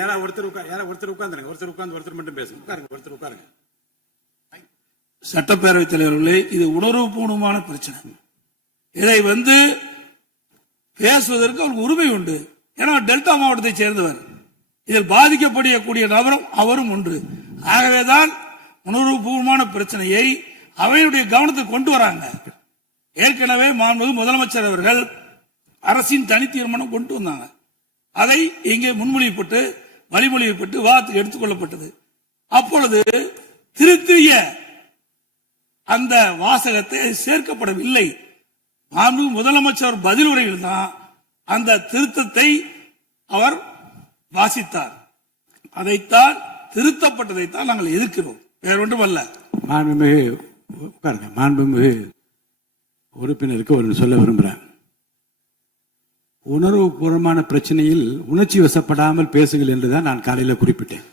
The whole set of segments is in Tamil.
யாராவது ஒருத்தர் உட்கார்ந்துருங்க. ஒருத்தர் மட்டும் பேசுங்க. உட்காருங்க. சட்டப்பேரவைத் தலைவர்களே, இது உணர்வுபூர்வமான பிரச்சனை. இதை பேசுவதற்கு அவருக்கு உரிமை உண்டு. ஏன்னா டெல்டா மாவட்டத்தை சேர்ந்தவர், இதில் பாதிக்கப்படக்கூடிய நபரும் அவரும் ஒன்று. ஆகவேதான் உணர்வுபூர்வமான பிரச்சனையை அவையுடைய கவனத்துக்கு கொண்டு வராங்க. ஏற்கனவே மாண்புமிகு முதலமைச்சர் அவர்கள் அரசின் தனி தீர்மானம் கொண்டு வந்தாங்க. அதை இங்கே முன்மொழியப்பட்டு வழிமொழியப்பட்டு விவாதத்துக்கு எடுத்துக் கொள்ளப்பட்டது. அப்பொழுது திருத்திய அந்த வாசகத்தை சேர்க்கப்படவில்லை. மாண்புமிகு முதலமைச்சர் பதில் உரையில் தான் அந்த திருத்தத்தை அவர் வாசித்தார். அதைத்தான் திருத்தப்பட்டதைத்தான் நாங்கள் எதிர்க்கிறோம், வேற ஒன்றும் அல்ல. மாண்புமிகு உறுப்பினருக்கு ஒரு சொல்ல விரும்புகிறேன். உணர்வுபூர்வமான பிரச்சனையில் உணர்ச்சி வசப்படாமல் பேசுங்கள் என்றுதான் நான் காலையில் குறிப்பிட்டேன்.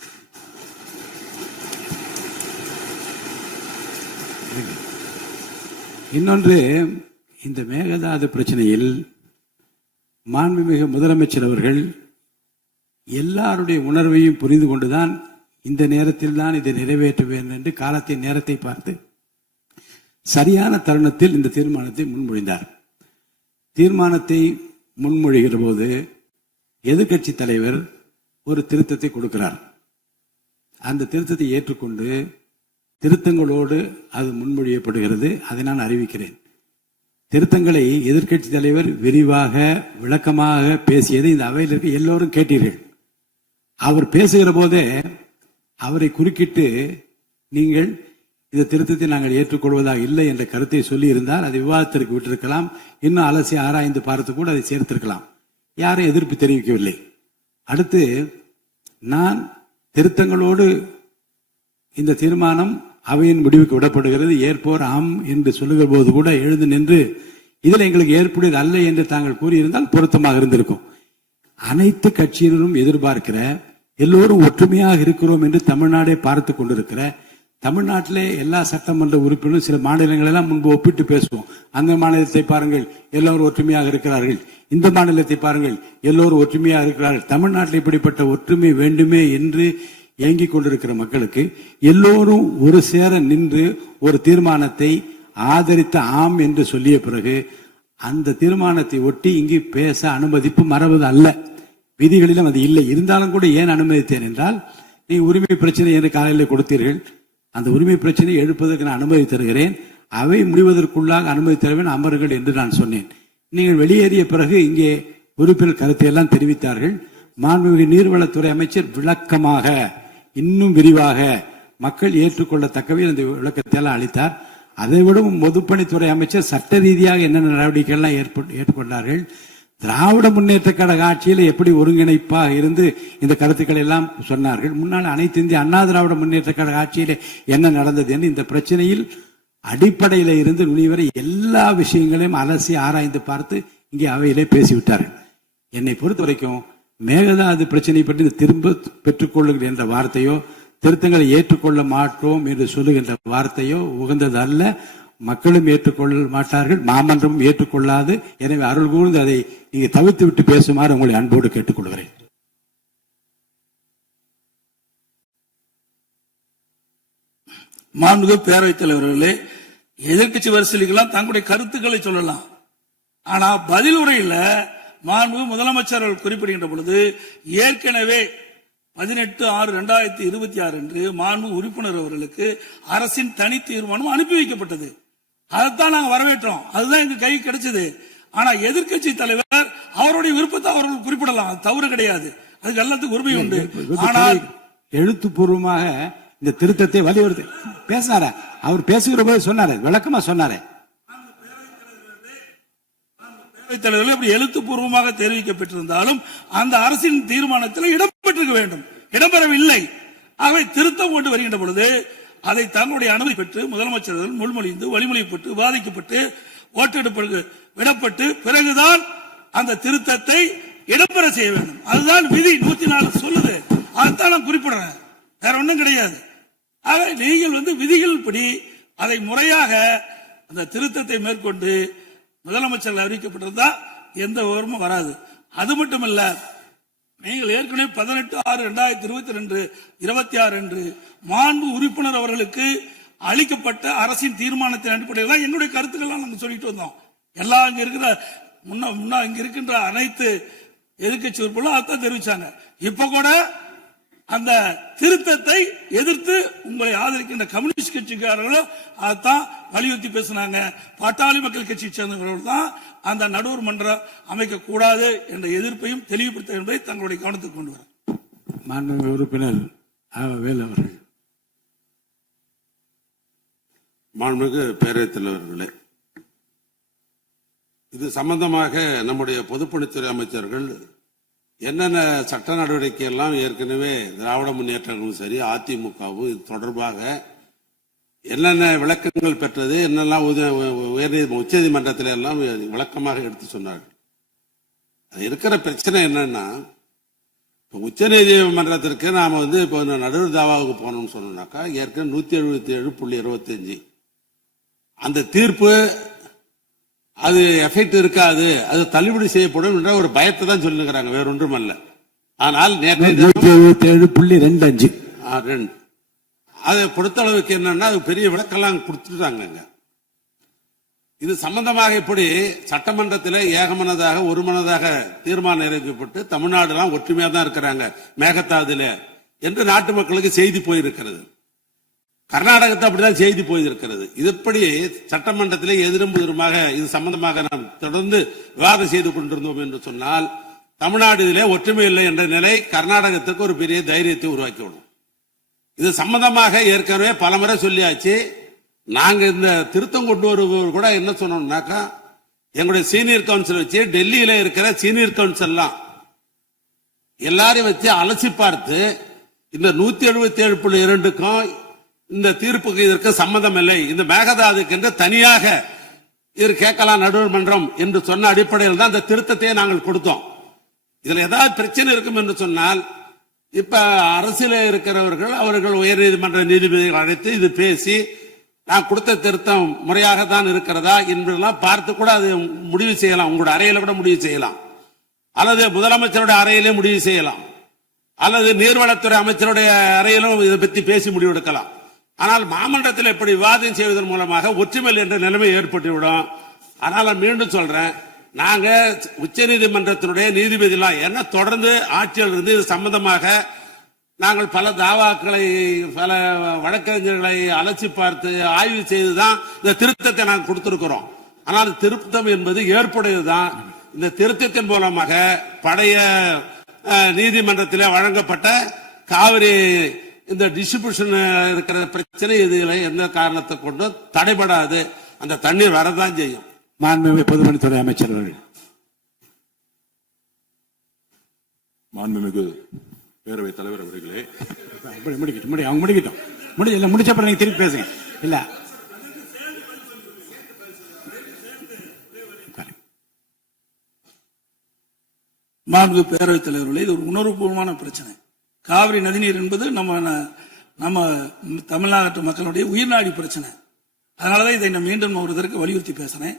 இன்னொன்று, இந்த மேகதாது பிரச்சனையில் மாண்புமிகு முதலமைச்சர் அவர்கள் எல்லாருடைய உணர்வையும் புரிந்து கொண்டுதான் இந்த நேரத்தில் தான் இதை நிறைவேற்ற வேண்டும் என்று காலத்தின் நேரத்தை பார்த்து சரியான தருணத்தில் இந்த தீர்மானத்தை முன்மொழிந்தார். தீர்மானத்தை முன்மொழிகிற போது எதிர்கட்சி தலைவர் ஒரு திருத்தத்தை கொடுக்கிறார். அந்த திருத்தத்தை ஏற்றுக்கொண்டு திருத்தங்களோடு அது முன்மொழியப்படுகிறது. அதை நான் அறிவிக்கிறேன். திருத்தங்களை எதிர்கட்சி தலைவர் விரிவாக விளக்கமாக பேசியதை இந்த அவையில் இருக்க எல்லோரும் கேட்டீர்கள். அவர் பேசுகிற போதே அவரை குறுக்கிட்டு, நீங்கள் இந்த திருத்தத்தை நாங்கள் ஏற்றுக்கொள்வதாக இல்லை என்ற கருத்தை சொல்லி இருந்தால் அதை விவாதத்திற்கு விட்டிருக்கலாம். இன்னும் அலசி ஆராய்ந்து பார்த்து கூட அதை சேர்த்திருக்கலாம். யாரும் எதிர்ப்பு தெரிவிக்கவில்லை. அடுத்து, நான் திருத்தங்களோடு இந்த தீர்மானம் அவையின் முடிவுக்கு விடப்படுகிறது, ஏற்போர் ஆம் என்று சொல்லுகிற போது கூட எழுந்து நின்று இதில் எங்களுக்கு ஏற்புடையது அல்ல என்று தாங்கள் கூறியிருந்தால் பொருத்தமாக இருந்திருக்கும். அனைத்து கட்சியினரும் எதிர்பார்க்கிற, எல்லோரும் ஒற்றுமையாக இருக்கிறோம் என்று தமிழ்நாடே பார்த்து கொண்டிருக்கிற, தமிழ்நாட்டிலே எல்லா சட்டமன்ற உறுப்பினரும் சில மாநிலங்களெல்லாம் முன்பு ஒப்பிட்டு பேசுவோம். அந்த மாநிலத்தை பாருங்கள், எல்லோரும் ஒற்றுமையாக இருக்கிறார்கள். இந்த மாநிலத்தை பாருங்கள், எல்லோரும் ஒற்றுமையாக இருக்கிறார்கள். தமிழ்நாட்டில் இப்படிப்பட்ட ஒற்றுமை வேண்டுமே என்று இயங்கிக் கொண்டிருக்கிற மக்களுக்கு எல்லோரும் ஒரு சேர நின்று ஒரு தீர்மானத்தை ஆதரித்த ஆம் என்று சொல்லிய பிறகு அந்த தீர்மானத்தை ஒட்டி இங்கு பேச அனுமதிப்பு மறவது அல்ல. விதிகளிலும் அது இல்லை. இருந்தாலும் கூட ஏன் அனுமதித்தேன் என்றால், நீ உரிமை பிரச்சனை என்று காலையில் கொடுத்தீர்கள். அந்த உரிமை பிரச்சனையை எழுப்பதற்கு நான் அனுமதி தருகிறேன். அவை முடிவதற்குள்ளாக அனுமதி தருவேன், அமருங்கள் என்று நான் சொன்னேன். நீங்கள் வெளியேறிய பிறகு இங்கே உறுப்பினர் கருத்தை எல்லாம் தெரிவித்தார்கள். மாண்புமிகு நீர்வளத்துறை அமைச்சர் விளக்கமாக இன்னும் விரிவாக மக்கள் ஏற்றுக்கொள்ளத்தக்கவே இந்த விளக்கத்தை எல்லாம் அளித்தார். அதைவிடவும் பொதுப்பணித்துறை அமைச்சர் சட்ட ரீதியாக என்னென்ன நடவடிக்கைகள் எல்லாம் ஏற்றுக்கொண்டார்கள். திராவிட முன்னேற்ற கழக ஆட்சியில் எப்படி ஒருங்கிணைப்பாக இருந்து இந்த கருத்துக்களை எல்லாம் சொன்னார்கள். முன்னாள் அனைத்து இந்திய அண்ணா திராவிட முன்னேற்ற கழக ஆட்சியிலே என்ன நடந்தது என்று இந்த பிரச்சனையில் அடிப்படையில் இருந்து நுனிவரை எல்லா விஷயங்களையும் அலசி ஆராய்ந்து பார்த்து இங்கே அவையிலே பேசிவிட்டார்கள். என்னை பொறுத்த வரைக்கும் மேகதாது பிரச்சனை பற்றி திரும்ப பெற்றுக்கொள்ளுங்கள் என்ற வார்த்தையோ, திருத்தங்களை ஏற்றுக்கொள்ள மாட்டோம் என்று சொல்லுகின்ற வார்த்தையோ உகந்தது அல்ல. மக்களும் ஏற்றுக்கொள்ள மாட்டார்கள், மாமன்றமும் ஏற்றுக்கொள்ளாது. எனவே அருள் கூர்ந்து அதை நீங்க தவிர்த்து விட்டு பேசுமாறு உங்களை அன்போடு கேட்டுக்கொள்கிறேன். மாண்புமிகு பேரவைத் தலைவர்களே, எதிர்கட்சி வரிசைக்கெல்லாம் தங்களுடைய கருத்துக்களை சொல்லலாம். ஆனா பதில் உரையில மாண்புமிகு முதலமைச்சர் அவர்கள் குறிப்பிடுகின்ற பொழுது ஏற்கனவே 18/6/2026 அன்று மாண்பு உறுப்பினர் அவர்களுக்கு அரசின் தனி தீர்மானம் அனுப்பி வைக்கப்பட்டது. அதைத்தான் நாங்கள் வரவேற்றோம். அதுதான் எங்க கை கிடைச்சது. ஆனா எதிர்கட்சி தலைவர் அவருடைய விருப்பத்தை அவர்கள் குறிப்பிடலாம், அது தவறு கிடையாது. அதுக்கு எல்லாத்துக்கும் உரிமை உண்டு. ஆனால் எழுத்துப்பூர்வமாக இந்த திருத்தத்தை வலியுறுத்தி பேசினார, அவர் பேசுகிற போது சொன்னாரு, விளக்கமா சொன்னாரு. தலைவர்கள் அப்படி எழுத்துப்பூர்வமாக தெரிவிக்கப்பட்டிருந்தாலும் அந்த அரசின் தீர்மானத்தில் இடம்பெற்றிருக்க வேண்டும், இடம்பெறவில்லை. அவை திருத்தம் கொண்டு வருகின்ற பொழுது அதை தங்களுடைய அனுமதி பெற்று முதலமைச்சர்கள் முன்மொழிந்து வழிமொழியப்பட்டு விவாதிக்கப்பட்டு ஓட்டெடுப்பு விடப்பட்டு பிறகுதான் அந்த திருத்தத்தை இடம்பெற செய்ய வேண்டும். அதுதான் விதி 104 சொல்லுது. அதுதான் நான் குறிப்பிடுறேன், வேற ஒன்றும் கிடையாது. ஆக நீங்கள் விதிகள் படி அதை முறையாக அந்த திருத்தத்தை மேற்கொண்டு முதலமைச்சர்கள் அறிவிக்கப்பட்டிருந்தா எந்த விவரமும் வராது. அது மட்டுமல்ல, நீங்கள் ஏற்கனவே 18/6/2022 அன்று மாண்பு உறுப்பினர் அவர்களுக்கு அளிக்கப்பட்ட அரசின் தீர்மானத்தின் அடிப்படையில் என்னுடைய கருத்துக்கள்லாம் நாங்கள் சொல்லிட்டு வந்தோம். எல்லாம் இங்க இருக்கிற இங்க இருக்கின்ற அனைத்து எதிர்கட்சி உறுப்பினர்களும் அதான் தெரிவிச்சாங்க. இப்ப கூட அந்த திருத்தத்தை எதிர்த்து உங்களை ஆதரிக்கின்ற கம்யூனிஸ்ட் கட்சிக்காரர்களும் அதான் வலியுறுத்தி பேசினாங்க. பாட்டாளி மக்கள் கட்சியை சேர்ந்தவர்கள் தான் அந்த நடுவர் மன்றம் அமைக்க கூடாது என்ற எதிர்ப்பையும் தெளிவுபடுத்த என்பதை தங்களுடைய கவனத்துக்கு கொண்டு வர மாண்புமிகு உறுப்பினர் வேலு அவர்கள். மாண்புமிகு பேரவைத் தலைவர்களே, இது சம்பந்தமாக நம்முடைய பொதுப்பணித்துறை அமைச்சர்கள் என்னென்ன சட்ட நடவடிக்கை எல்லாம் ஏற்கனவே திராவிட முன்னேற்றங்களும் சரி அதிமுகவும் இது தொடர்பாக என்னென்ன விளக்கங்கள் பெற்றது, என்னெல்லாம் உச்சநீதிமன்றத்தில் எல்லாம் விளக்கமாக எடுத்து சொன்னார்கள். அது இருக்கிற பிரச்சனை என்னன்னா, உச்ச நீதிமன்றத்திற்கு நாம இப்போ நடுவர் தாவாவுக்கு போனோம்னு சொன்னோம்னாக்கா ஏற்கனவே 177.25 அந்த தீர்ப்பு அது எஃபெக்ட் இருக்காது, அது தள்ளுபடி செய்யப்படும் என்ற ஒரு பயத்தை தான் சொல்லுகிறாங்க, வேற ஒன்றும் அல்ல. ஆனால் 177.25 அதை பொறுத்த அளவுக்கு என்னன்னா அது பெரிய விளக்கெல்லாம் கொடுத்துட்டாங்க. இது சம்பந்தமாக இப்படி சட்டமன்றத்தில் ஏகமனதாக ஒருமனதாக தீர்மானம் நிறைவேற்றப்பட்டு தமிழ்நாடுலாம் ஒற்றுமையா தான் இருக்கிறாங்க மேகதாதுல என்று நாட்டு மக்களுக்கு செய்தி போயிருக்கிறது. கர்நாடகத்தை அப்படிதான் செய்தி போயிருக்கிறது. இதுபடி சட்டமன்றத்திலே எதிரும் புதிருமாக இது சம்பந்தமாக நாம் தொடர்ந்து விவாதம் செய்து கொண்டிருந்தோம் என்று சொன்னால் தமிழ்நாடு இதிலே ஒற்றுமை இல்லை என்ற நிலை கர்நாடகத்துக்கு ஒரு பெரிய தைரியத்தை உருவாக்கிவிடும். இது சம்பந்தமாக ஏற்கனவே பலமுறை சொல்லியாச்சு. நாங்க இந்த திருத்தம் கொண்டு வருவது கூட என்ன சொன்னோம்னாக்கா எங்களுடைய சீனியர் கவுன்சில் வச்சு டெல்லியில இருக்கிற சீனியர் கவுன்சில் எல்லாரையும் வச்சு அலசி பார்த்து இந்த 177.2க்கும் இந்த தீர்ப்புக்கு இதற்கு சம்பந்தம் இல்லை, இந்த மேகதாதுக்கு என்று தனியாக இது கேட்கலாம் நடுவர் மன்றம் என்று சொன்ன அடிப்படையில் தான் இந்த திருத்தத்தை நாங்கள் கொடுத்தோம். இதுல ஏதாவது பிரச்சனை இருக்கும் என்று சொன்னால் இப்ப அரசியல இருக்கிறவர்கள் அவர்கள் உயர்நீதிமன்ற நீதிபதிகள் அழைத்து இது பேசி நான் கொடுத்த திருத்தம் முறையாக தான் இருக்கிறதா என்பதெல்லாம் பார்த்து கூட அது முடிவு செய்யலாம். உங்களோட அறையில கூட முடிவு செய்யலாம், அல்லது முதலமைச்சருடைய அறையிலே முடிவு செய்யலாம், அல்லது நீர்வளத்துறை அமைச்சருடைய அறையிலும் இதை பற்றி பேசி முடிவெடுக்கலாம். ஆனால் மாமன்றத்தில் இப்படி விவாதம் செய்வதன் மூலமாக ஒற்றுமை என்ற நிலைமை ஏற்பட்டுவிடும். ஆனால் மீண்டும் சொல்றேன், நாங்க உச்ச நீதிமன்றத்தினுடைய நீதிபதிலாம் என்ன தொடர்ந்து ஆட்சியில் இருந்து இது சம்பந்தமாக நாங்கள் பல தாவாக்களை பல வழக்கறிஞர்களை அலசி பார்த்து ஆய்வு செய்துதான் இந்த திருத்தத்தை நாங்கள் கொடுத்திருக்கிறோம். ஆனால் திருத்தம் என்பது ஏற்புடையதுதான். இந்த திருத்தத்தின் மூலமாக பழைய நீதிமன்றத்தில் வழங்கப்பட்ட காவிரி இந்த டிஸ்ட்ரிபியூஷன் இருக்கிற பிரச்சனை இதுல எந்த காரணத்தை கொண்டு தடைபடாது, அந்த தண்ணீர் வரதான் செய்யும். மாண்புமிகு பொதுப்பணித்துறை அமைச்சர் அவர்கள். மாண்புமிகு பேரவைத் தலைவர் அவர்களே, அவங்க முடிக்கட்டும், முடிச்ச அப்புறம் நீங்க திருப்பி பேசுங்க. இல்ல மாண்புமிகு பேரவைத் தலைவர்களே, இது ஒரு உணர்வுபூர்வமான பிரச்சனை. காவிரி நதிநீர் என்பது நம்ம தமிழ்நாட்டு மக்களுடைய உயிர்நாடி பிரச்சனை. அதனாலதான் இதை நான் மீண்டும் ஒரு தடவை வலியுறுத்தி பேசுறேன்.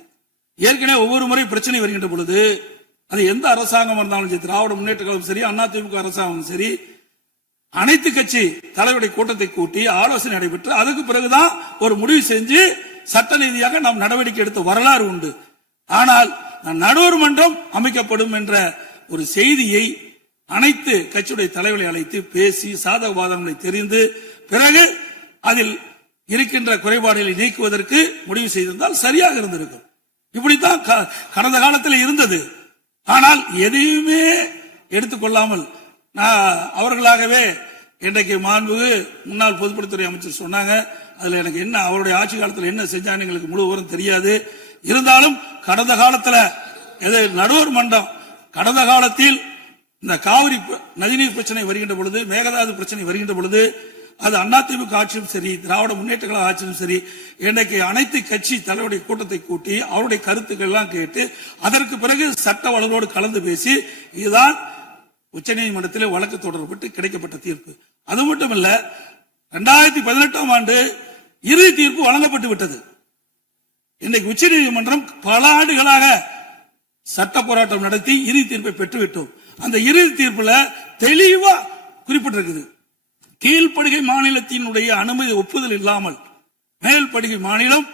ஏற்கனவே ஒவ்வொரு முறை பிரச்சனை வருகின்ற பொழுது அது எந்த அரசாங்கம் இருந்தாலும் சரி, திராவிட முன்னேற்ற கழகம் சரி, அதிமுக அரசாங்கம் சரி, அனைத்து கட்சி தலைவருடைய கூட்டத்தை கூட்டி ஆலோசனை நடைபெற்று அதுக்கு பிறகுதான் ஒரு முடிவு செஞ்சு சட்ட ரீதியாக நாம் நடவடிக்கை எடுத்த வரலாறு உண்டு. ஆனால் நடுவர் மன்றம் அமைக்கப்படும் என்ற ஒரு செய்தியை அனைத்து கட்சியுடைய தலைவர்களை அழைத்து பேசி சாதகவாதங்களை தெரிந்து பிறகு அதில் இருக்கின்ற குறைபாடுகளை நீக்குவதற்கு முடிவு செய்திருந்தால் சரியாக இருந்திருக்கும். இப்படித்தான் கடந்த காலத்தில் இருந்தது. ஆனால் எதையுமே எடுத்துக்கொள்ளாமல் அவர்களாகவே இன்றைக்கு மாண்புமிகு முன்னாள் பொதுப்பணித்துறை அமைச்சர் சொன்னாங்க. அதுல எனக்கு என்ன அவருடைய ஆட்சி காலத்தில் என்ன செஞ்சாங்க எங்களுக்கு முழு விவரம் தெரியாது. இருந்தாலும் கடந்த காலத்தில் நடுவர் மன்றம் கடந்த காலத்தில் இந்த காவிரி நதிநீர் பிரச்சனை வருகின்ற பொழுது, மேகதாது பிரச்சனை வருகின்ற பொழுது, அது அதிமுக ஆட்சியும் சரி, திராவிட முன்னேற்ற கழக ஆட்சியும் சரி, இன்றைக்கு அனைத்து கட்சி தலைவருடைய கூட்டத்தை கூட்டி அவருடைய கருத்துக்கள் எல்லாம் கேட்டு அதற்கு பிறகு சட்ட வல்லுநரோடு கலந்து பேசி இதுதான் உச்சநீதிமன்றத்தில் வழக்கு தொடரப்பட்டு கிடைக்கப்பட்ட தீர்ப்பு. அது மட்டுமல்ல, 2018ஆம் ஆண்டு இறுதி தீர்ப்பு வழங்கப்பட்டு விட்டது. இன்றைக்கு உச்சநீதிமன்றம் பல ஆண்டுகளாக சட்ட போராட்டம் நடத்தி இறுதி தீர்ப்பை பெற்றுவிட்டோம். அந்த இறுதி தீர்ப்புல தெளிவா குறிப்பிட்டிருக்குது. கீழ்ப்படுகை மாநிலத்தினுடைய அனுமதி ஒப்புதல் இல்லாமல் மேல்படுகை மாநிலம்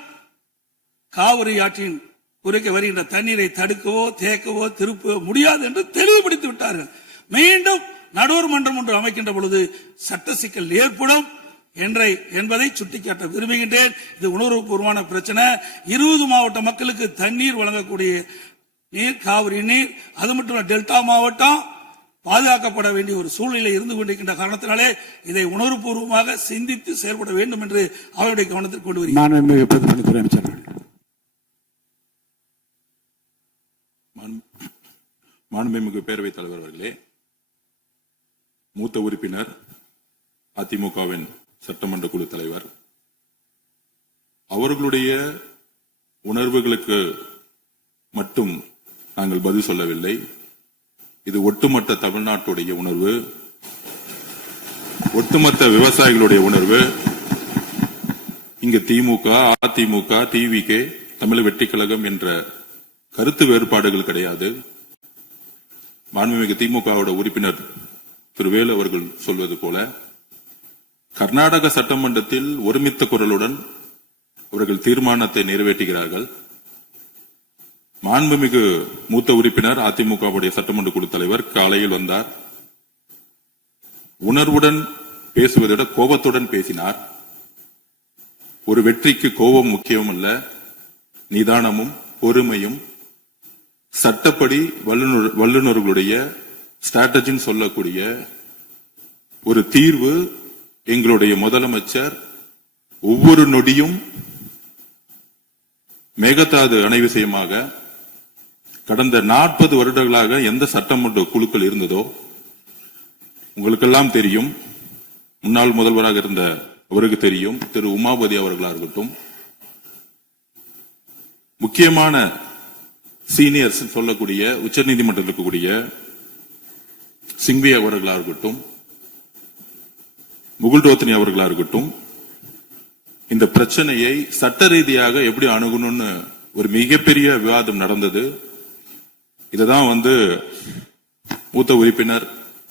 காவிரி ஆற்றின் குறுக்கே வருகின்ற தண்ணீரை தடுக்கவோ தேக்கவோ திருப்பவோ முடியாது என்று தெளிவுபடுத்தி விட்டார்கள். மீண்டும் நடுவர் மன்றம் ஒன்று அமைக்கின்ற பொழுது சட்ட சிக்கல் ஏற்படும் என்பதை சுட்டிக்காட்ட விரும்புகின்றேன். இது உணர்வுபூர்வமான பிரச்சனை. 20 மாவட்ட மக்களுக்கு தண்ணீர் வழங்கக்கூடிய நீர் காவிரி நீர், அது மட்டும் டெல்டா மாவட்டம் பாதுகாக்கப்பட வேண்டிய ஒரு சூழ்நிலை இருந்து கொண்டிருக்கின்ற காரணத்தினாலே இதை உணர்வுபூர்வமாக சிந்தித்து செயல்பட வேண்டும் என்று அவருடைய கவனத்திற்கு கொண்டு வருகிறார். மாண்புமிகு பேரவைத் தலைவர் அவர்களே, மூத்த உறுப்பினர், அதிமுகவின் சட்டமன்ற குழு தலைவர், அவர்களுடைய உணர்வுகளுக்கு மட்டும் நாங்கள் பதில் சொல்லவில்லை. இது ஒட்டுமொத்த தமிழ்நாட்டுடைய உணர்வு, ஒட்டுமொத்த விவசாயிகளுடைய உணர்வு. இங்கு திமுக, அதிமுக, டிவிகே, தமிழ் வெற்றிக் கழகம் என்ற கருத்து வேறுபாடுகள் கிடையாது. மாண்புமிகு திமுகவோட உறுப்பினர் திரு வேலு அவர்கள் சொல்வது போல கர்நாடக சட்டமன்றத்தில் ஒருமித்த குரலுடன் அவர்கள் தீர்மானத்தை நிறைவேற்றுகிறார்கள். மாண்புமிகு மூத்த உறுப்பினர் அதிமுகவுடைய சட்டமன்ற குழு தலைவர் காலையில் வந்தார். உணர்வுடன் பேசுவதை விட கோபத்துடன் பேசினார். ஒரு வெற்றிக்கு கோபம் முக்கியம் அல்ல, நிதானமும் பொறுமையும், சட்டப்படி வல்லுநர்களுடைய ஸ்ட்ராட்டஜின்னு சொல்லக்கூடிய ஒரு தீர்வு. எங்களுடைய முதலமைச்சர் ஒவ்வொரு நொடியும் மேகதாது அணை விஷயமாக கடந்த 40 வருடங்களாக எந்த சட்டமன்ற குழுக்கள் இருந்ததோ உங்களுக்கெல்லாம் தெரியும். முன்னாள் முதல்வராக இருந்த அவருக்கு தெரியும். திரு உமாபதி அவர்களாக இருக்கட்டும், முக்கியமான சீனியர்ஸ் சொல்லக்கூடிய உச்சநீதிமன்றத்தில் இருக்கக்கூடிய சிங்வி அவர்களாக இருக்கட்டும், முகுல் ரோத்தனி அவர்களாக இருக்கட்டும், இந்த பிரச்சனையை சட்ட ரீதியாக எப்படி அணுகணும்னு ஒரு மிகப்பெரிய விவாதம் நடந்தது. இதுதான் மூத்த உறுப்பினர்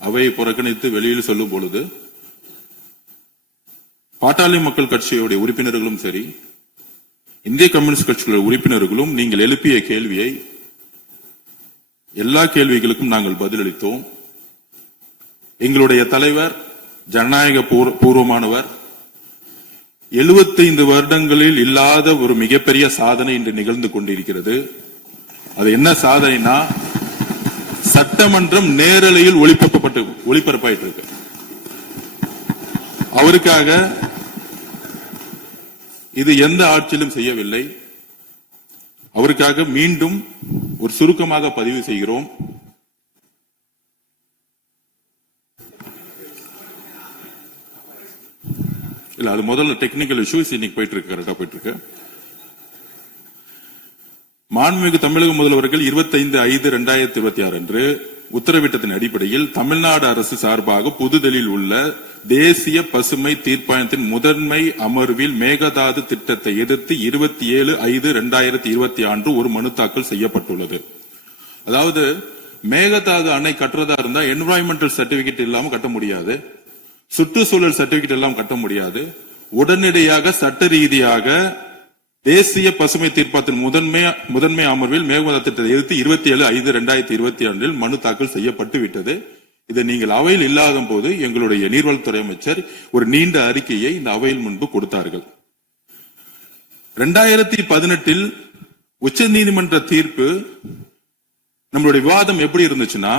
அவையை புறக்கணித்து வெளியில் சொல்லும் பொழுது பாட்டாளி மக்கள் கட்சியுடைய உறுப்பினர்களும் சரி, இந்திய கம்யூனிஸ்ட் கட்சிகளுடைய உறுப்பினர்களும் நீங்கள் எழுப்பிய கேள்வியை எல்லா கேள்விகளுக்கும் நாங்கள் பதிலளித்தோம். எங்களுடைய தலைவர் ஜனநாயக பூர்வமானவர். 75 வருடங்களில் இல்லாத ஒரு மிகப்பெரிய சாதனை இன்று நிகழ்ந்து கொண்டிருக்கிறது. அது என்ன சாதனைனா, சட்டமன்றம் நேரலையில் ஒளிபரப்பாயிட்டு இருக்கு. அவருக்காக இது எந்த ஆட்சியிலும் செய்யவில்லை. அவருக்காக மீண்டும் ஒரு சுருக்கமாக பதிவு செய்கிறோம். இல்ல, அது முதல்ல டெக்னிக்கல் இஷ்யூஸ் இன்னைக்கு போயிட்டு இருக்கு, கரெக்டா போயிட்டு இருக்கு. மாண்புமிகு தமிழக முதல்வர்கள் 25/5/2026 அன்று உத்தரவிட்டதன் அடிப்படையில் தமிழ்நாடு அரசு சார்பாக புதுதில்லியில் உள்ள தேசிய பசுமை தீர்ப்பாயத்தின் முதன்மை அமர்வில் மேகதாது திட்டத்தை எதிர்த்து 27/5/2026 ஒரு மனு தாக்கல் செய்யப்பட்டுள்ளது. அதாவது மேகதாது அணை கட்டுறதா இருந்தா என்விரான்மெண்டல் சர்டிபிகேட் இல்லாம கட்ட முடியாது, சுற்றுச்சூழல் சர்டிபிகேட் எல்லாம் கட்ட முடியாது. உடனடியாக சட்ட ரீதியாக தேசிய பசுமை தீர்ப்பாயத்தின் முதன்மை அமர்வில் மேகதாது திட்டத்தை எதிர்த்து 27/5/2026 மனு தாக்கல் செய்யப்பட்டு விட்டது. இதை நீங்கள் அவையில் இல்லாத போது எங்களுடைய நீர்வளத்துறை அமைச்சர் ஒரு நீண்ட அறிக்கையை இந்த அவையில் முன்பு கொடுத்தார்கள். 2018 உச்ச நீதிமன்ற தீர்ப்பு நம்மளுடைய விவாதம் எப்படி இருந்துச்சுன்னா,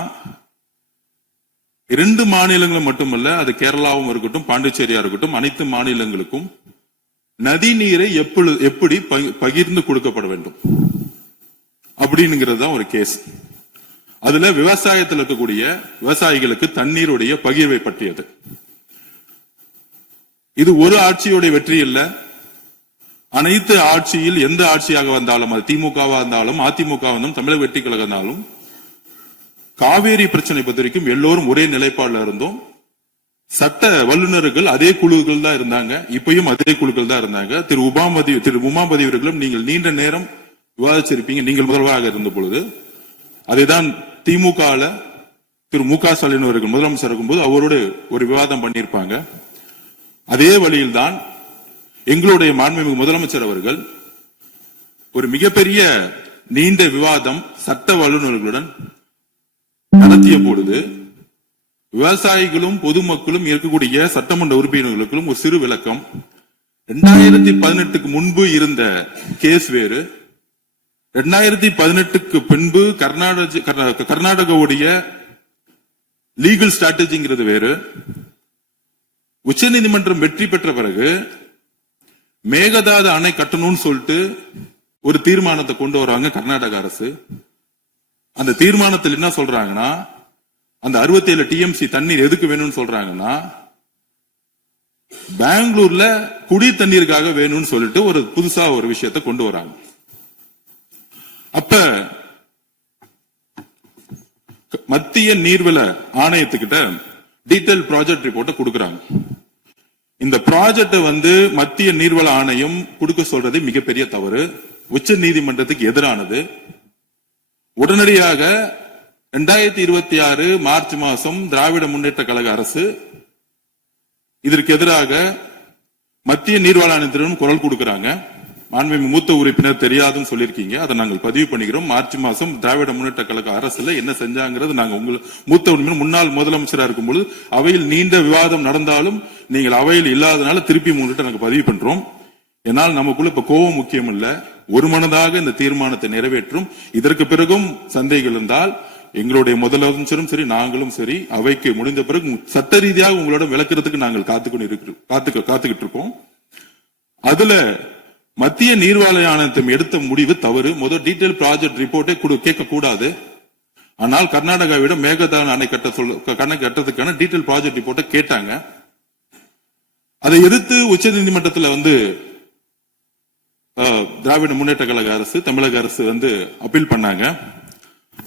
2 மாநிலங்களும் மட்டுமல்ல, அது கேரளாவும் இருக்கட்டும், பாண்டிச்சேரியா இருக்கட்டும், அனைத்து மாநிலங்களுக்கும் நதி நீரை எப்படி பகிர்ந்து கொடுக்கப்பட வேண்டும் அப்படிங்கிறது தான் ஒரு கேஸ். அதுல விவசாயத்தில் இருக்கக்கூடிய விவசாயிகளுக்கு தண்ணீருடைய பகிர்வை பற்றியது. இது ஒரு ஆட்சியுடைய வெற்றி இல்ல. அனைத்து ஆட்சியில் எந்த ஆட்சியாக வந்தாலும், அது திமுகவா இருந்தாலும், அதிமுக வந்தாலும், தமிழக வெற்றி கழகம் இருந்தாலும், காவேரி பிரச்சனை பொறுத்த வரைக்கும் எல்லோரும் ஒரே நிலைப்பாடுல இருந்தோம். சட்ட வல்லுநர்கள் அதே குழுக்கள் தான் இருந்தாங்க, இப்பயும் அதே குழுக்கள் தான் இருந்தாங்க. திரு உமாபதி அவர்களும் நீங்கள் நீண்ட நேரம் விவாதிச்சிருப்பீங்க, நீங்கள் முதல்வராக இருந்த பொழுது. அதைதான் திமுக திரு மு க ஸ்டாலின் அவர்கள் முதலமைச்சர் இருக்கும்போது அவரோடு ஒரு விவாதம் பண்ணியிருப்பாங்க. அதே வழியில்தான் எங்களுடைய மாண்புமிகு முதலமைச்சர் அவர்கள் ஒரு மிகப்பெரிய நீண்ட விவாதம் சட்ட வல்லுநர்களுடன் நடத்திய பொழுது விவசாயிகளும் பொதுமக்களும் இருக்கக்கூடிய சட்டமன்ற உறுப்பினர்களுக்கும் ஒரு சிறு விளக்கம். 2018க்கு முன்பு இருந்த கேஸ் வேறு, 2018க்கு பின்பு கர்நாடகாவுடைய லீகல் ஸ்ட்ராட்டஜிங்கிறது வேறு. உச்சநீதிமன்றம் வெற்றி பெற்ற பிறகு மேகதாது அணை கட்டணும்னு சொல்லிட்டு ஒரு தீர்மானத்தை கொண்டு வராங்க கர்நாடக அரசு. அந்த தீர்மானத்தில் என்ன சொல்றாங்கன்னா, அந்த 67 டிஎம்சி தண்ணீர் எதுக்கு வேணும்னு சொல்றாங்கன்னா, பெங்களூர்ல குடி தண்ணீருக்காக வேணும்னு சொல்லிட்டு ஒரு புதுசா ஒரு விஷயத்தை கொண்டு வராங்க. அப்ப மத்திய நீர்வள ஆணையத்துக்கிட்ட டீடைல் ப்ராஜெக்ட் ரிப்போர்ட்டை கொடுக்கறாங்க. இந்த ப்ராஜெக்ட் மத்திய நீர்வள ஆணையம் கொடுக்க சொல்றது மிகப்பெரிய தவறு, உச்ச நீதிமன்றத்துக்கு எதிரானது. உடனடியாக 2026 மார்ச் மாதம் திராவிட முன்னேற்ற கழக அரசு இதற்கு எதிராக மத்திய நீர்வள ஆணையத்திடம் குரல் கொடுக்கிறாங்க. மாண்புமிகு மூத்த உறுப்பினர் தெரியாதுன்னு சொல்லியிருக்கீங்க, அதை நாங்கள் பதிவு பண்ணிக்கிறோம். மார்ச் மாதம் திராவிட முன்னேற்ற கழக அரசுல என்ன செஞ்சாங்கிறது நாங்கள் மூத்த உறுப்பினர் முன்னாள் முதலமைச்சராக இருக்கும்போது அவையில் நீண்ட விவாதம் நடந்தாலும் நீங்கள் அவையில் இல்லாதனால திருப்பி உங்கள்கிட்ட நாங்கள் பதிவு பண்றோம். என்னால் நமக்குள்ள இப்ப கோபம் முக்கியம் இல்ல, ஒரு மனதாக இந்த தீர்மானத்தை நிறைவேற்றும். இதற்கு பிறகும் சந்தேகங்கள் இருந்தால் எங்களுடைய முதலமைச்சரும் சரி நாங்களும் சரி அவைக்கு முடிந்த பிறகு சட்ட ரீதியாக உங்களோட விளக்குறதுக்கு நாங்கள் காத்துக்கிட்டு இருக்கோம். அதுல மத்திய நீர்வள ஆணையத்தை எடுத்த முடிவு தவறு. முதல் டீடைல் ப்ராஜெக்ட் ரிப்போர்ட்டை கேட்க கூடாது. ஆனால் கர்நாடகாவிடம் மேகதாது அணை கட்டத்துக்கான டீடைல் ப்ராஜெக்ட் ரிப்போர்ட்டை கேட்டாங்க. அதை எதிர்த்து உச்ச நீதிமன்றத்தில் திராவிட முன்னேற்ற கழக அரசு தமிழக அரசு அப்பீல் பண்ணாங்க.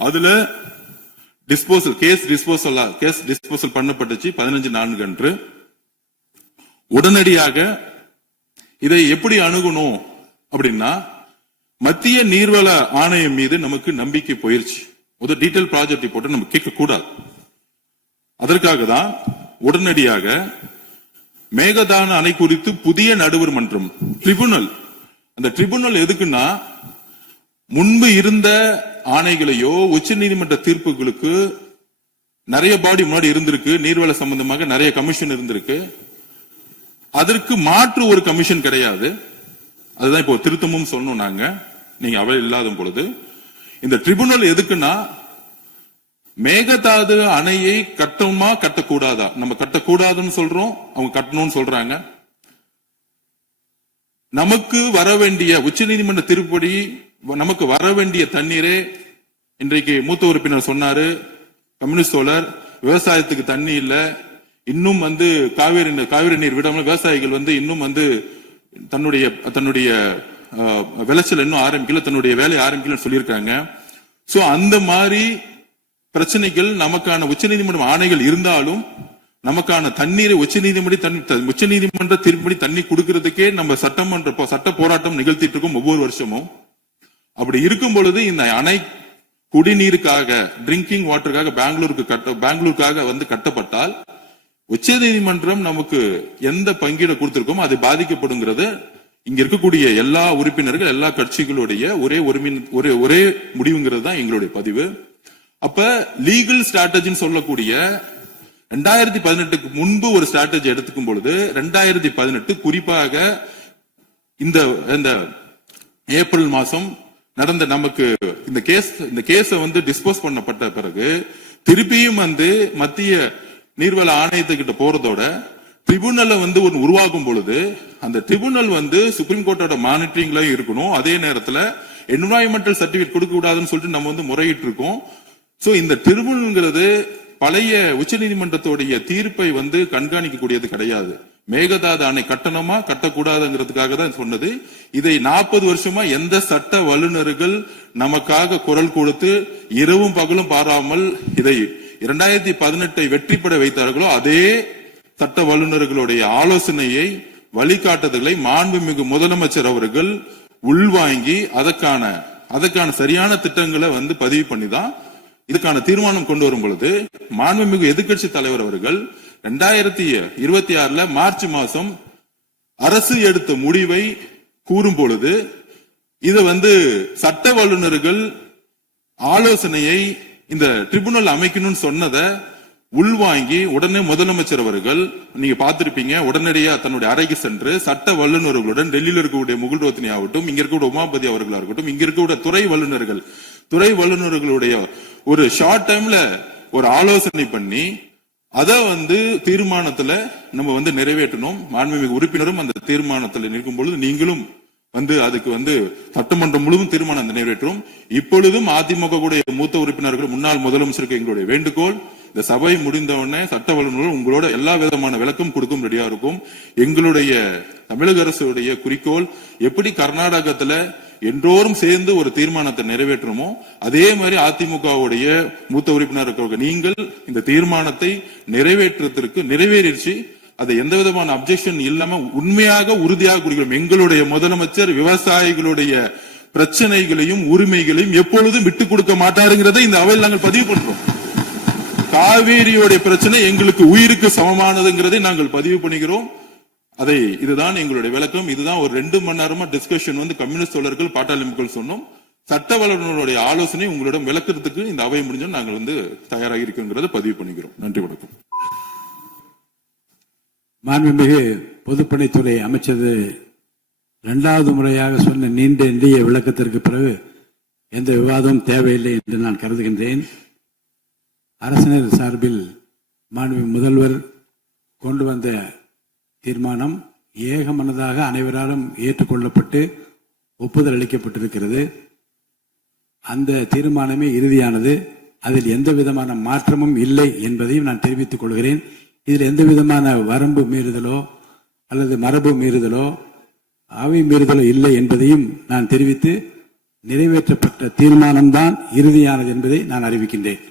அதுல கேஸ் டிஸ்போசல் பண்ணப்பட்டுச்சு 15/4 அன்று. உடனடியாக இதை எப்படி அணுகணும் அப்படின்னா, மத்திய நீர்வள ஆணையம் மீது நமக்கு நம்பிக்கை போயிருச்சு. ஒரு டீடைல் ப்ராஜெக்ட் ரிப்போர்ட்டை நம்ம கேட்க கூடாது. அதற்காக தான் உடனடியாக மேகதாது அணை குறித்து புதிய நடுவர் மன்றம் ட்ரிபுனல். அந்த ட்ரிபுனல் எதுக்குன்னா, முன்பு இருந்த ஆணைகளையோ உச்ச நீதிமன்ற தீர்ப்புகளுக்கு நிறைய பாடி முன்னாடி இருந்திருக்கு, நீர்வள சம்பந்தமாக நிறைய கமிஷன் இருந்திருக்கு. அதற்கு மாற்று ஒரு கமிஷன் கிடையாது. அதுதான் இப்போ திருத்தமும் சொன்னோம் நாங்க, நீங்க அவை இல்லாத பொழுது. இந்த ட்ரிபுனல் எதுக்குன்னா, மேகதாது அணையை கட்டணுமா கட்டக்கூடாதா, நம்ம கட்டக்கூடாதுன்னு சொல்றோம், அவங்க கட்டணும்னு சொல்றாங்க. நமக்கு வர வேண்டிய உச்ச நீதிமன்ற திருப்படி நமக்கு வர வேண்டிய தண்ணீரே, இன்றைக்கு மூத்த உறுப்பினர் சொன்னாரு, கம்யூனிஸ்ட் தோழர், விவசாயத்துக்கு தண்ணி இல்ல, இன்னும் காவிரி நீர் விடாமல் விவசாயிகள் இன்னும் தன்னுடைய விளைச்சல் இன்னும் ஆரம்பிக்கல, தன்னுடைய வேலையை ஆரம்பிக்கல சொல்லியிருக்காங்க. சோ அந்த மாதிரி பிரச்சனைகள் நமக்கான உச்சநீதிமன்ற ஆணைகள் இருந்தாலும் நமக்கான தண்ணீரை உச்சநீதிமன்ற தீர்ப்படி தண்ணி கொடுக்கறதுக்கே நம்ம சட்ட போராட்டம் நிகழ்த்திட்டு இருக்கோம் ஒவ்வொரு வருஷமும். அப்படி இருக்கும் பொழுது இந்த அணை குடிநீருக்காக, ட்ரிங்கிங் வாட்டருக்காக பெங்களூருக்காக கட்டப்பட்டால் உச்ச நீதிமன்றம் நமக்கு எந்த பங்கீட கொடுத்திருக்கோம் அது பாதிக்கப்படுங்கிறது இங்க இருக்கக்கூடிய எல்லா உறுப்பினர்கள் எல்லா கட்சிகளுடைய ஒரே முடிவுங்கிறது தான் எங்களுடைய பதிவு. அப்ப லீகல் ஸ்ட்ராட்டஜின்னு சொல்லக்கூடிய 2018க்கு முன்பு ஒரு ஸ்ட்ராட்டஜி எடுத்துக்கும் பொழுது 2018 குறிப்பாக இந்த ஏப்ரல் மாசம் நடந்த நமக்கு இந்த கேஸ் டிஸ்போஸ் பண்ணப்பட்ட பிறகு திருப்பியும் மத்திய நீர்வள ஆணையத்துக்கிட்ட போறதோட ட்ரிபுனல் ஒன்னு உருவாக்கும் பொழுது அந்த ட்ரிபுனல் சுப்ரீம் கோர்ட்டோட மானிட்டரிங்ல இருக்கணும். அதே நேரத்தில் என்விரான்மெண்டல் சர்டிபிகேட் கொடுக்க கூடாதுன்னு சொல்லிட்டு நம்ம முறையிட்டு இருக்கோம். சோ இந்த ட்ரிபுனல்ங்கிறது பழைய உச்ச நீதிமன்றத்துடைய தீர்ப்பை கண்காணிக்க கூடியது கிடையாது. மேகதாது அணை கட்டணமா கட்டக்கூடாதுங்கிறதுக்காக தான் சொன்னது. இதை 40 வருஷமா எந்த சட்ட வல்லுநர்கள் நமக்காக குரல் கொடுத்து இரவும் பகலும் பாராமல் இதை 2018 வெற்றி பெற வைத்தார்களோ அதே சட்ட வல்லுநர்களுடைய ஆலோசனையை வழிகாட்டுதலை மாண்புமிகு முதலமைச்சர் அவர்கள் உள்வாங்கி அதற்கான சரியான திட்டங்களை பதிவு பண்ணிதான் இதுக்கான தீர்மானம் கொண்டு வரும் பொழுது மாண்புமிகு எதிர்க்கட்சி தலைவர் அவர்கள் 2026 மார்ச் மாசம் அரசு எடுத்த முடிவை கூறும் பொழுது இத சட்ட வல்லுநர்கள் ஆலோசனையை இந்த ட்ரிபுனல் அமைக்கணும்னு சொன்னதை உள்வாங்கி உடனே முதலமைச்சர் அவர்கள் நீங்க பார்த்திருப்பீங்க உடனடியா தன்னுடைய அறைக்கு சென்று சட்ட வல்லுநர்களுடன் டெல்லியில் இருக்கக்கூடிய முகுல் ரோத்னி ஆகட்டும், இங்க இருக்கக்கூடிய உமாபதி அவர்களா இருக்கட்டும், இங்க இருக்கக்கூடிய துறை வல்லுநர்களுடைய ஒரு ஷார்ட் டைம்ல ஒரு ஆலோசனை பண்ணி அத தீர்மானத்துல நம்ம நிறைவேற்றணும். மாண்புமிகு உறுப்பினரும் அந்த தீர்மானத்தில் நிற்கும் பொழுது நீங்களும் அதுக்கு சட்டமன்றம் முழுவதும் தீர்மானம் நிறைவேற்றும். இப்பொழுதும் அதிமுக கூடிய மூத்த உறுப்பினர்கள் முன்னாள் முதலமைச்சருக்கு எங்களுடைய வேண்டுகோள், இந்த சபை முடிந்தவுடனே சட்ட வல்லுநர்கள் உங்களோட எல்லா விதமான விளக்கம் கொடுக்கும் ரெடியா இருக்கும். எங்களுடைய தமிழக அரசுடைய குறிக்கோள் எப்படி கர்நாடகத்துல என்றோரும் சேர்ந்து ஒரு தீர்மானத்தை நிறைவேற்றணுமோ அதே மாதிரி அதிமுகவுடைய மூத்த உறுப்பினர்கள் நீங்கள் இந்த தீர்மானத்தை நிறைவேறிச்சு அதை எந்த விதமான அப்செக்ஷன் இல்லாம உண்மையாக உறுதியாக குறிக்கிறோம். எங்களுடைய முதலமைச்சர் விவசாயிகளுடைய பிரச்சனைகளையும் உரிமைகளையும் எப்பொழுதும் விட்டுக் கொடுக்க மாட்டாருங்கிறதை இந்த அவையில் நாங்கள் பதிவு பண்றோம். காவேரியோட பிரச்சனை எங்களுக்கு உயிருக்கு சமமானதுங்கிறதை நாங்கள் பதிவு பண்ணுகிறோம். இதுதான் எங்களுடைய விளக்கம். இதுதான் ஒரு 2 மணி நேரமா டிஸ்கஷன் கம்யூனிஸ்ட் தோழர்கள் பாட்டாளி மக்கள் சொன்னோம். சட்ட வல்லுநருடைய ஆலோசனை உங்களிடம் விளக்கத்துக்கு இந்த அவை முடிஞ்சோம் நாங்கள் தயாராக இருக்கிறோங்கிறத பதிவு பண்ணிக்கிறோம். நன்றி, வணக்கம். மாண்புமிகு பொதுப்பணித்துறை அமைச்சர் 2வது முறையாக சொன்ன நீண்ட விளக்கத்திற்கு பிறகு எந்த விவாதமும் தேவையில்லை என்று நான் கருதுகின்றேன். அரசினர் சார்பில் மாண்புமிகு முதல்வர் கொண்டு வந்த தீர்மானம் ஏகமனதாக அனைவராலும் ஏற்றுக்கொள்ளப்பட்டு ஒப்புதல் அளிக்கப்பட்டிருக்கிறது. அந்த தீர்மானமே இறுதியானது. அதில் எந்த விதமான மாற்றமும் இல்லை என்பதையும் நான் தெரிவித்துக் கொள்கிறேன். இதில் எந்த விதமான வரம்பு மீறுதலோ அல்லது மரபு மீறுதலோ அவை மீறுதலோ இல்லை என்பதையும் நான் தெரிவித்து நிறைவேற்றப்பட்ட தீர்மானம்தான் இறுதியானது என்பதை நான் அறிவிக்கின்றேன்.